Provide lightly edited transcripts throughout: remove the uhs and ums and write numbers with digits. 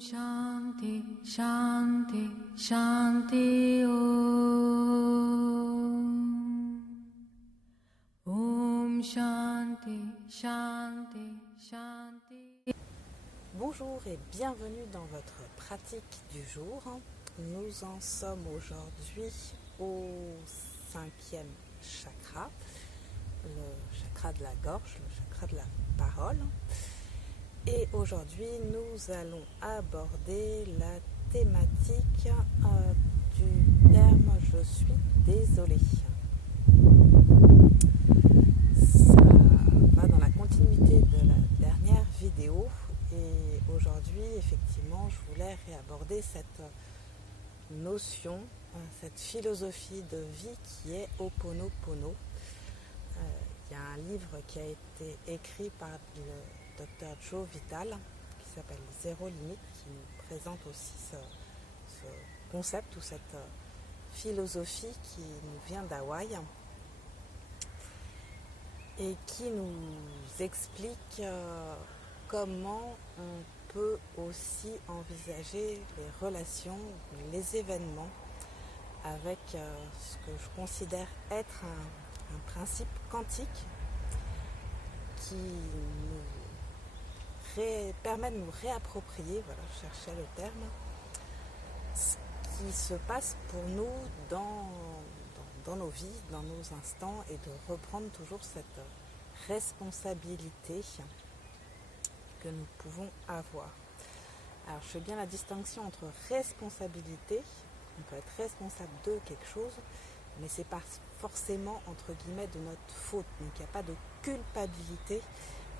Shanti, Shanti, Shanti Om. Om Shanti, Shanti, Shanti. Bonjour et bienvenue dans votre pratique du jour. Nous en sommes aujourd'hui au 5e chakra, le chakra de la gorge, le chakra de la parole. Et aujourd'hui, nous allons aborder la thématique du terme « je suis désolé ». Ça va dans la continuité de la dernière vidéo et aujourd'hui, effectivement, je voulais réaborder cette notion, cette philosophie de vie qui est Ho'oponopono. Il y a un livre qui a été écrit par le Dr Joe Vitale qui s'appelle Zéro Limite, qui nous présente aussi ce concept ou cette philosophie qui nous vient d'Hawaï et qui nous explique comment on peut aussi envisager les relations, les événements avec ce que je considère être un principe quantique qui nous permet de nous réapproprier, voilà, je cherchais le terme, ce qui se passe pour nous dans nos vies, dans nos instants, et de reprendre toujours cette responsabilité que nous pouvons avoir. Alors je fais bien la distinction entre responsabilité, on peut être responsable de quelque chose, mais c'est pas forcément entre guillemets de notre faute, donc il n'y a pas de culpabilité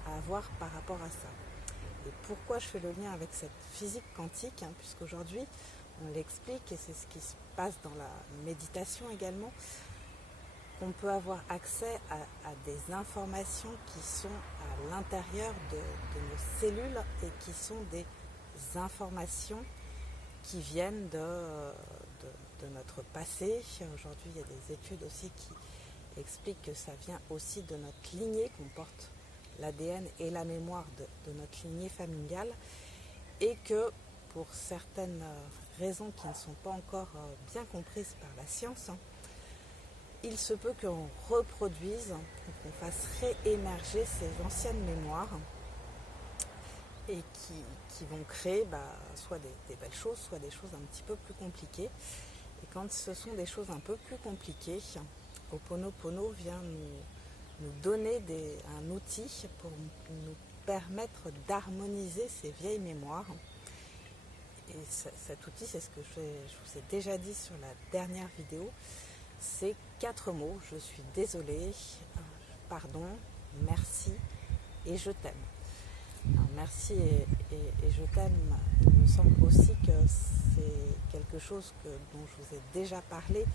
à avoir par rapport à ça. Et pourquoi je fais le lien avec cette physique quantique, puisqu'aujourd'hui on l'explique, et c'est ce qui se passe dans la méditation également, qu'on peut avoir accès à des informations qui sont à l'intérieur de nos cellules et qui sont des informations qui viennent de notre passé. Aujourd'hui, il y a des études aussi qui expliquent que ça vient aussi de notre lignée, qu'on porte l'ADN et la mémoire de notre lignée familiale, et que pour certaines raisons qui ne sont pas encore bien comprises par la science, il se peut qu'on reproduise, qu'on fasse réémerger ces anciennes mémoires et qui vont créer soit des belles choses, soit des choses un petit peu plus compliquées. Et quand ce sont des choses un peu plus compliquées, Ho'oponopono vient nous donner un outil pour nous permettre d'harmoniser ces vieilles mémoires. Et cet outil, c'est ce que je vous ai déjà dit sur la dernière vidéo, c'est 4 mots: je suis désolée, pardon, merci et je t'aime. Alors, merci et je t'aime, il me semble aussi que c'est quelque chose dont je vous ai déjà parlé,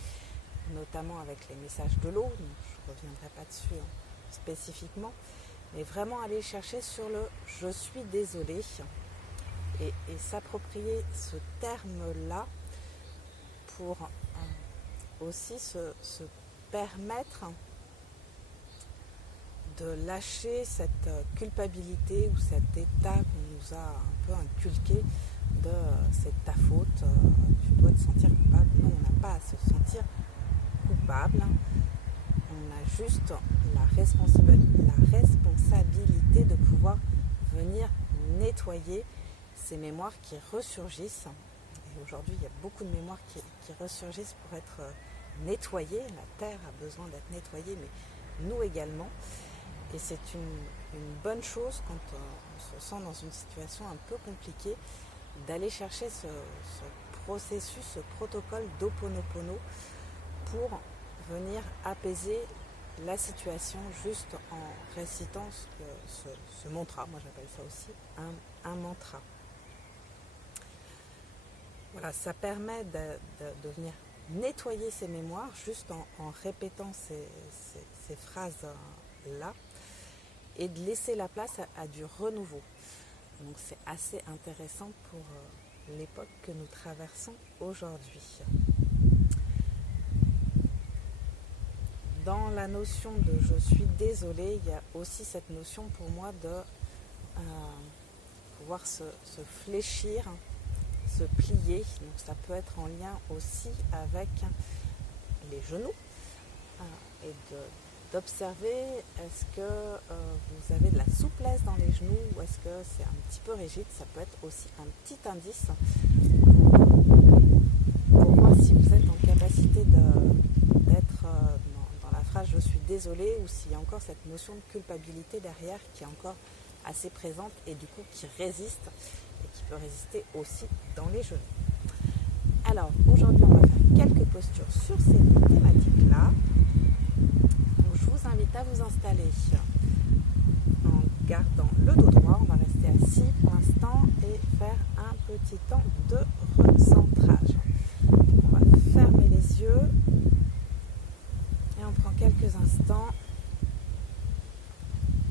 notamment avec les messages de l'eau, donc je ne reviendrai pas dessus spécifiquement, mais vraiment aller chercher sur le « je suis désolée » et s'approprier ce terme-là pour aussi se permettre de lâcher cette culpabilité ou cet état qu'on nous a un peu inculqué de c'est ta faute, tu dois te sentir coupable. Non, on n'a pas à se sentir coupable, on a juste la responsabilité de pouvoir venir nettoyer ces mémoires qui ressurgissent. Et aujourd'hui, il y a beaucoup de mémoires qui ressurgissent pour être nettoyées. La terre a besoin d'être nettoyée, mais nous également. Et c'est une bonne chose quand on se sent dans une situation un peu compliquée d'aller chercher ce processus, ce protocole d'Ho'oponopono pour venir apaiser la situation juste en récitant ce mantra. Moi j'appelle ça aussi un mantra. Voilà, ça permet de venir nettoyer ces mémoires juste en répétant ces phrases-là et de laisser la place à du renouveau. Donc c'est assez intéressant pour l'époque que nous traversons aujourd'hui. Dans la notion de « je suis désolée », il y a aussi cette notion pour moi de pouvoir se fléchir se plier. Donc ça peut être en lien aussi avec les genoux. Et d'observer, est-ce que vous avez de la souplesse dans les genoux ou est-ce que c'est un petit peu rigide. Ça peut être aussi un petit indice pour voir si vous êtes en capacité d'être dans la phrase « je suis désolé » ou s'il y a encore cette notion de culpabilité derrière qui est encore assez présente et du coup qui résiste et qui peut résister aussi dans les genoux. Alors aujourd'hui on va faire quelques postures sur ces thématiques-là. Donc, je vous invite à vous installer en gardant le dos droit. On va rester assis pour l'instant et faire un petit temps de recentrage. On va fermer les yeux et on prend quelques instants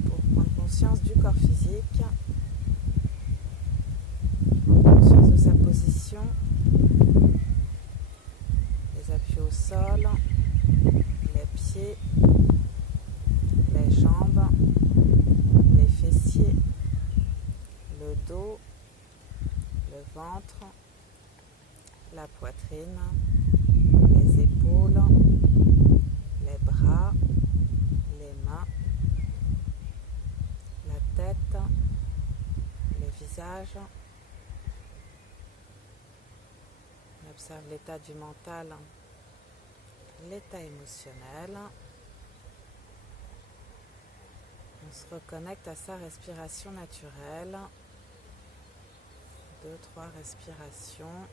pour prendre conscience du corps physique, prendre conscience de sa position, les appuis au sol, les pieds, les jambes, les fessiers, le dos, le ventre, la poitrine, les épaules, les bras, les mains, la tête, le visage. On observe l'état du mental, l'état émotionnel. On se reconnecte à sa respiration naturelle. 2-3 respirations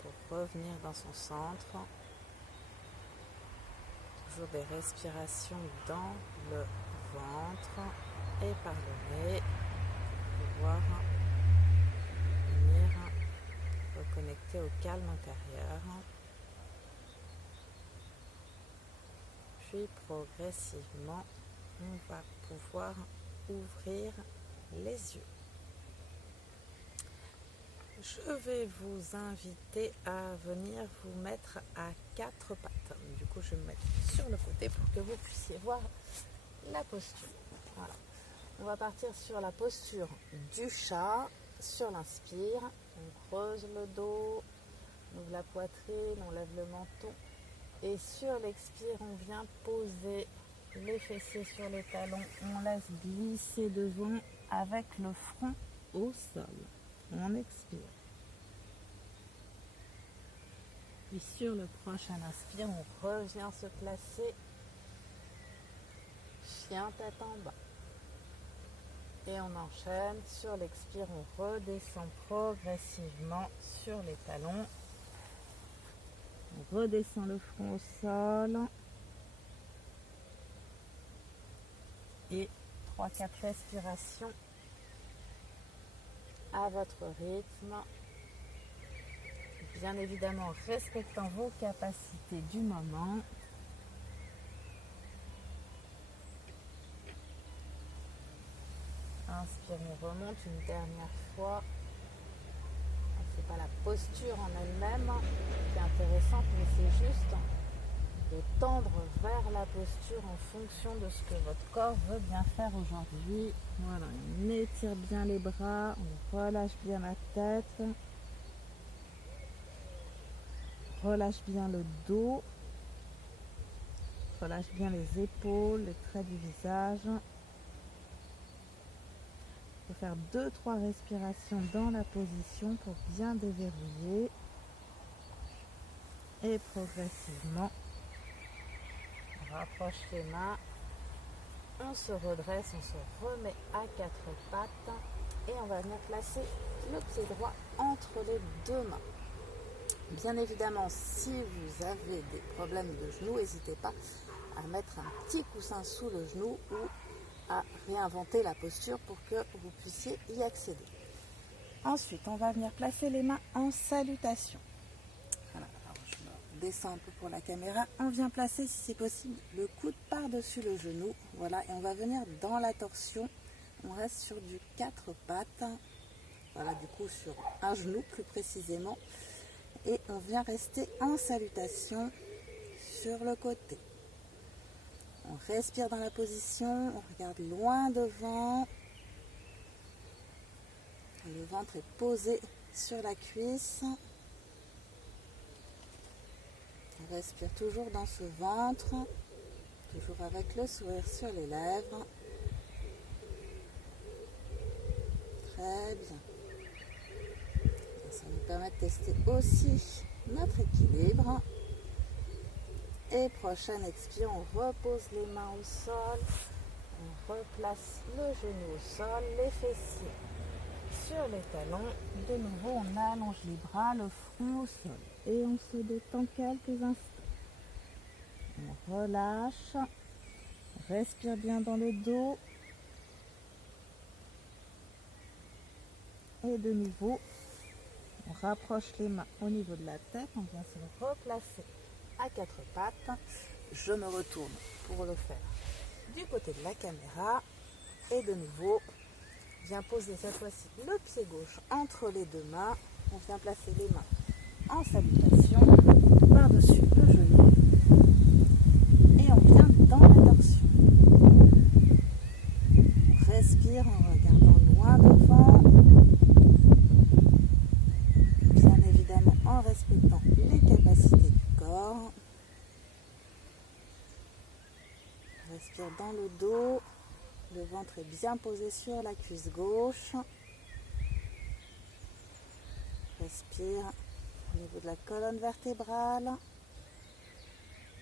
pour revenir dans son centre. Toujours des respirations dans le ventre et par le nez pour pouvoir venir reconnecter au calme intérieur. Puis progressivement, on va pouvoir ouvrir les yeux. Je vais vous inviter à venir vous mettre à 4 pattes. Du coup, je vais me mettre sur le côté pour que vous puissiez voir la posture. Voilà. On va partir sur la posture du chat. Sur l'inspire, on creuse le dos, on ouvre la poitrine, on lève le menton. Et sur l'expire, on vient poser les fessiers sur les talons. On laisse glisser devant avec le front au sol. On expire. Puis sur le prochain inspire, on revient se placer. Chien tête en bas. Et on enchaîne. Sur l'expire, on redescend progressivement sur les talons. On redescend le front au sol. Et 3-4 respirations à votre rythme. Bien évidemment, respectant vos capacités du moment. Inspire, on remonte une dernière fois. Ce n'est pas la posture en elle-même qui est intéressante, mais c'est juste de tendre vers la posture en fonction de ce que votre corps veut bien faire aujourd'hui. Voilà, on étire bien les bras, on relâche bien la tête, relâche bien le dos, relâche bien les épaules, les traits du visage. Il faut faire 2-3 respirations dans la position pour bien déverrouiller. Et progressivement, on rapproche les mains, on se redresse, on se remet à 4 pattes et on va venir placer le pied droit entre les deux mains. Bien évidemment, si vous avez des problèmes de genoux, n'hésitez pas à mettre un petit coussin sous le genou ou à réinventer la posture pour que vous puissiez y accéder. Ensuite, on va venir placer les mains en salutation. Voilà, alors je me descends un peu pour la caméra. On vient placer, si c'est possible, le coude par-dessus le genou. Voilà, et on va venir dans la torsion. On reste sur du 4 pattes. Voilà, du coup sur un genou plus précisément. Et on vient rester en salutation sur le côté. On respire dans la position, on regarde loin devant. Le ventre est posé sur la cuisse. On respire toujours dans ce ventre, toujours avec le sourire sur les lèvres. Très bien. Ça nous permet de tester aussi notre équilibre. Et prochaine expire, on repose les mains au sol, on replace le genou au sol, les fessiers sur les talons. De nouveau, on allonge les bras, le front au sol. Et on se détend quelques instants. On relâche, on respire bien dans le dos. Et de nouveau, on rapproche les mains au niveau de la tête, on vient se replacer à quatre pattes. Je me retourne pour le faire du côté de la caméra. Et de nouveau, on vient poser cette fois-ci le pied gauche entre les deux mains. On vient placer les mains en salutation par-dessus le genou. Et on vient dans la torsion. On respire en regardant loin devant. Bien évidemment en respectant les capacités du corps. On respire dans le dos. Le ventre est bien posé sur la cuisse gauche. Respire au niveau de la colonne vertébrale,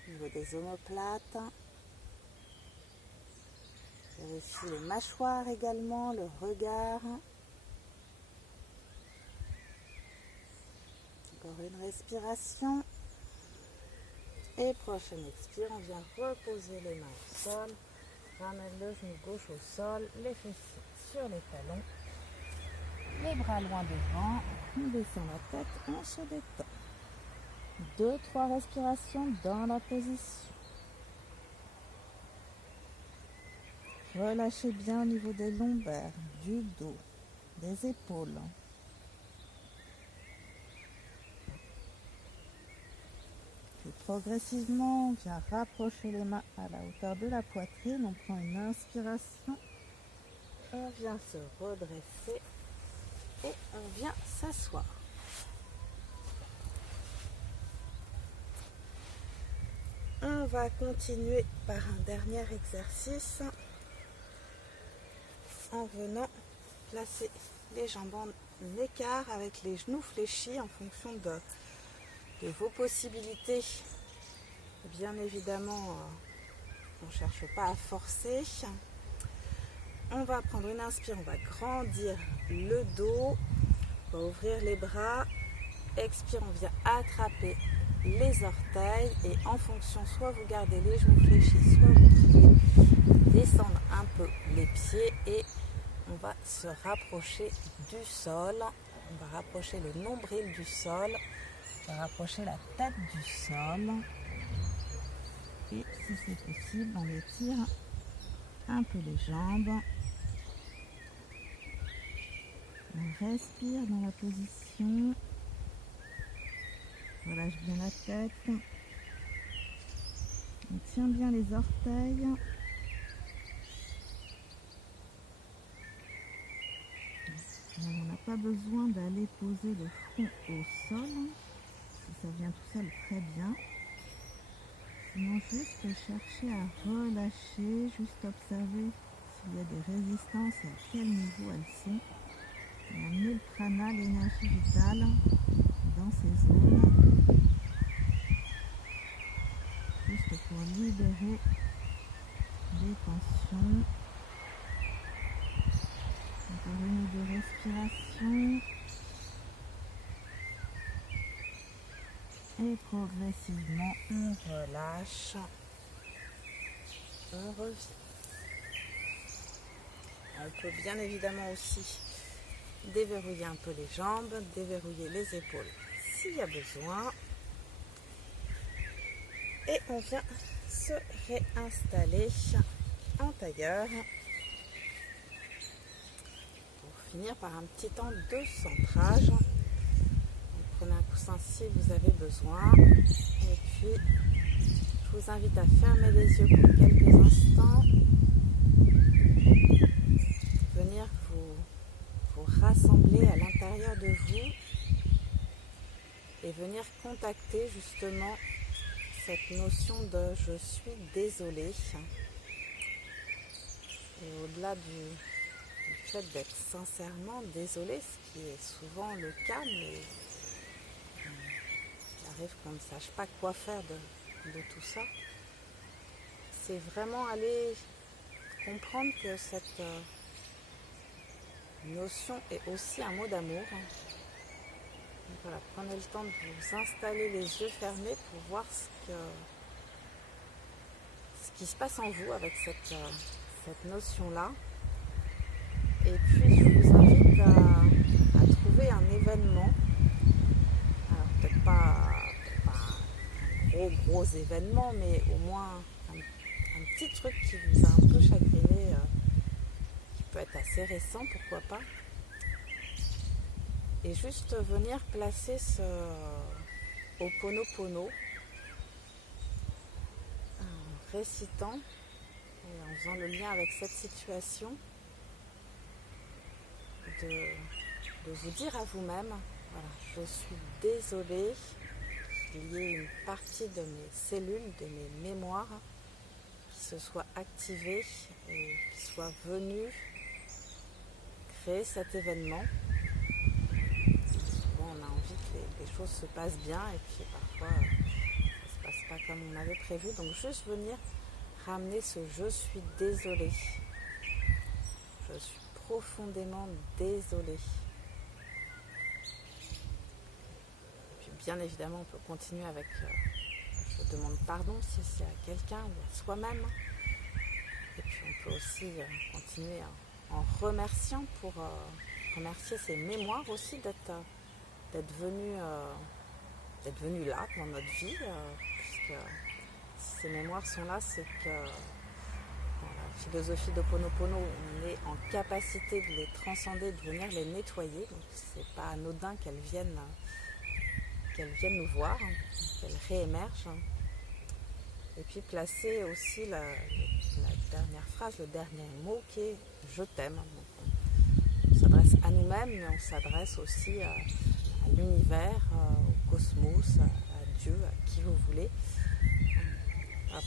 au niveau des omoplates. Vérifie les mâchoires également, le regard. Encore une respiration. Et prochaine expire, on vient reposer les mains au sol. Ramène le genou gauche au sol, les fessiers sur les talons. Les bras loin devant, on descend la tête, on se détend. 2-3 respirations dans la position. Relâchez bien au niveau des lombaires, du dos, des épaules. Et progressivement, on vient rapprocher les mains à la hauteur de la poitrine. On prend une inspiration. On vient se redresser. Et on vient s'asseoir. On va continuer par un dernier exercice en venant placer les jambes en écart avec les genoux fléchis en fonction de vos possibilités. Bien évidemment, on ne cherche pas à forcer. On va prendre une inspire, on va grandir le dos, on va ouvrir les bras. Expire, on vient attraper les orteils et en fonction, soit vous gardez les genoux fléchis, soit vous pouvez descendre un peu les pieds et on va se rapprocher du sol. On va rapprocher le nombril du sol, on va rapprocher la tête du sol. Et si c'est possible, on étire un peu les jambes. On respire dans la position. Relâche bien la tête. On tient bien les orteils. On n'a pas besoin d'aller poser le front au sol. Si ça vient tout seul, très bien. Sinon, juste chercher à relâcher, juste observer s'il y a des résistances et à quel niveau elles sont. Et amener le prana, l'énergie vitale, dans ces zones. Juste pour libérer des tensions. Encore une ou deux respirations. Et progressivement, on relâche. On revient. On peut bien évidemment aussi déverrouiller un peu les jambes, déverrouiller les épaules s'il y a besoin. Et on vient se réinstaller en tailleur. Pour finir par un petit temps de centrage. Prenez un coussin si vous avez besoin. Et puis, je vous invite à fermer les yeux pour quelques instants. Venir vous rassembler à l'intérieur de vous et venir contacter justement cette notion de je suis désolé. Et au-delà du fait d'être sincèrement désolé, ce qui est souvent le cas, mais il arrive qu'on ne sache pas quoi faire de tout ça, c'est vraiment aller comprendre que cette notion est aussi un mot d'amour. Donc voilà, prenez le temps de vous installer les yeux fermés pour voir ce qui se passe en vous avec cette notion-là. Et puis je vous invite à trouver un événement, alors peut-être pas un gros événement, mais au moins un petit truc qui vous a un peu chagriné, qui peut être assez récent, pourquoi pas. Et juste venir placer ce Ho'oponopono en récitant et en faisant le lien avec cette situation, de vous dire à vous-même, voilà, je suis désolée qu'il y ait une partie de mes cellules, de mes mémoires qui se soit activée et qui soit venue créer cet événement. Souvent on a envie que les choses se passent bien et puis parfois ça ne se passe pas comme on avait prévu. Donc juste venir ramener ce je suis désolée. Je suis profondément désolée. Et puis bien évidemment on peut continuer avec je demande pardon si c'est à quelqu'un ou à soi-même. Et puis on peut aussi continuer en remerciant pour remercier ces mémoires aussi d'être venu là dans notre vie, puisque si ces mémoires sont là, c'est que dans la philosophie d'Ho'oponopono, on est en capacité de les transcender, de venir les nettoyer. Donc c'est pas anodin qu'elles viennent nous voir, qu'elles réémergent. Et puis placer aussi la dernière phrase, le dernier mot qui est « je t'aime ». On s'adresse à nous-mêmes, mais on s'adresse aussi à l'univers, au cosmos, à Dieu, à qui vous voulez,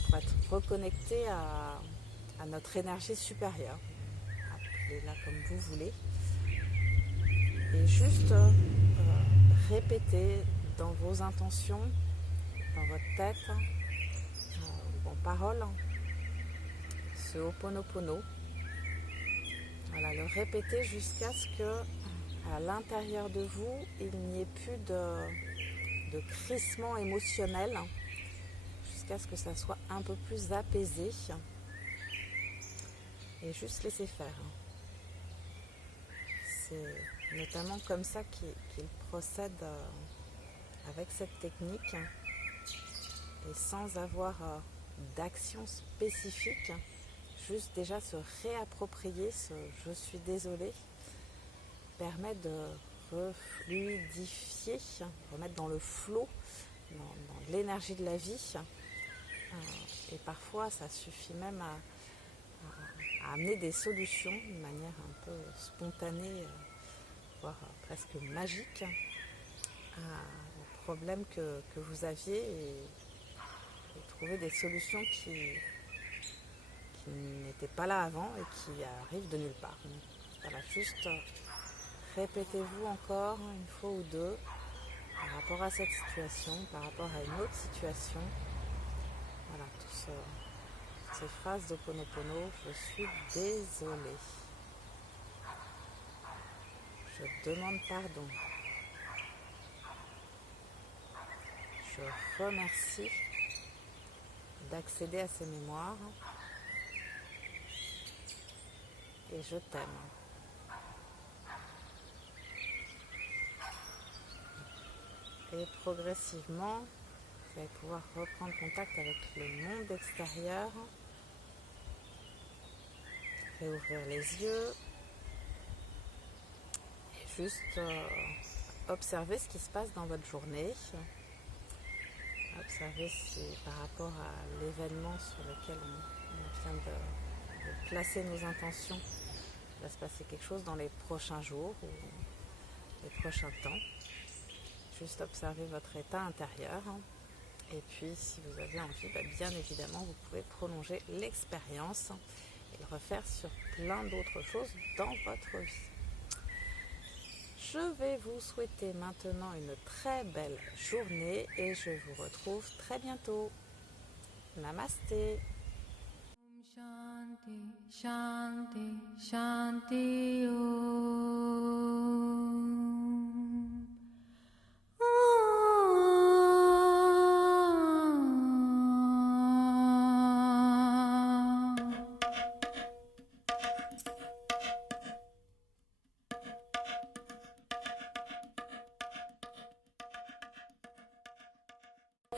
pour être reconnecté à notre énergie supérieure. Appelez-la comme vous voulez. Et juste répéter dans vos intentions, dans votre tête, en parole, ce Ho'oponopono. Voilà, le répéter jusqu'à ce que à l'intérieur de vous, il n'y ait plus de crissement émotionnel, jusqu'à ce que ça soit un peu plus apaisé. Et juste laisser faire. C'est notamment comme ça qu'il procède avec cette technique et sans avoir d'action spécifique, juste déjà se réapproprier ce « je suis désolée » permet de refluidifier, remettre dans le flot, dans l'énergie de la vie. Et parfois ça suffit même à amener des solutions de manière un peu spontanée, voire presque magique, aux problèmes que vous aviez et trouver des solutions qui n'étaient pas là avant et qui arrivent de nulle part. Donc, voilà, juste répétez-vous encore une fois ou deux par rapport à cette situation, par rapport à une autre situation. Voilà, toutes ces phrases d'Ho'oponopono, je suis désolée. Je demande pardon. Je remercie d'accéder à ces mémoires et je t'aime. Et progressivement, vous allez pouvoir reprendre contact avec le monde extérieur, réouvrir les yeux et juste observer ce qui se passe dans votre journée. Observez si par rapport à l'événement sur lequel on vient de placer nos intentions, Il va se passer quelque chose dans les prochains jours ou les prochains temps. Juste observez votre état intérieur. Et puis, si vous avez envie, bien évidemment, vous pouvez prolonger l'expérience et le refaire sur plein d'autres choses dans votre vie. Je vais vous souhaiter maintenant une très belle journée et je vous retrouve très bientôt. Namasté. Shanti, Shanti, Shanti, Om.